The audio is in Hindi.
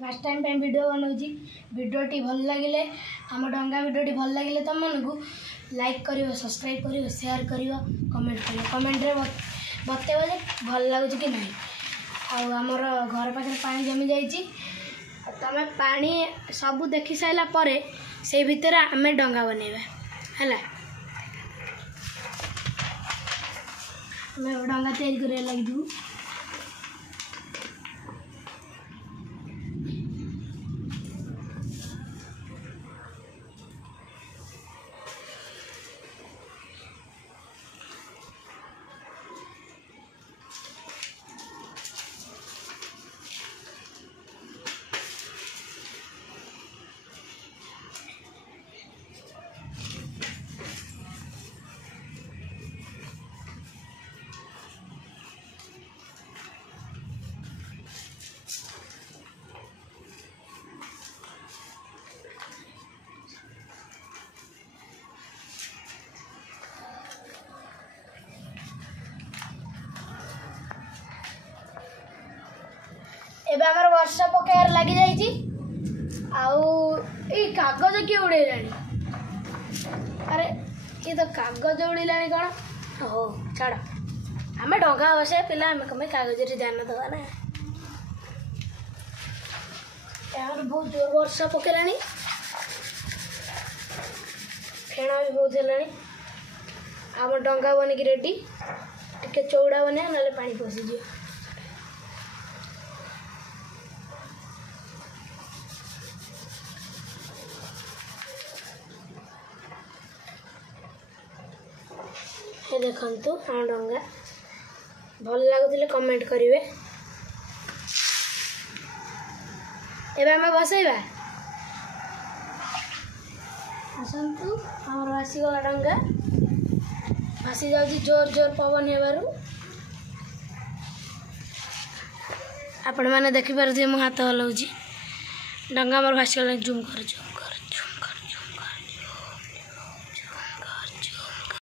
फर्स्ट टाइम पे वीडियो बनाऊँगी वीडियोटी भल लगे आम डंगा वीडियोटी भल लगे तुम मन लाइक करियो सब्सक्राइब करियो शेयर करियो कमेंट करियो कमेंट रे बतेइबो जे भल लागुच कि नहीं। आमर घर पाखे पानी जमी जाइए तमें पानी सबू देखी सारा पर से भितर आम डंगा बनइबा है डंगा तैयारी कर लगे। एबे हमर वर्षा पकेर लगी जाइए कागज किए उड़ेलानी अरे ये तो कागज उड़ेलानी कौन हो छाड़ आम डंगा बसे पिला आम कम कागज ध्यान दवा ना यार बहुत जोर वर्षा पकेलानी फेण भी बहुत है आम डंगा बनिक रेडी टिके चौड़ा बना ना पानी पशिज देखु हाँ डंगा भल लगुले कमेंट करेंगे। एबे आम बसैबा आसतु आमर आसीगला डंगा भासी जाऊँगी जोर जोर पवन हेबारु आपण मैंने देखिपारे मु हाथ हलाऊँ डंगा आमर भासीगला जूम कर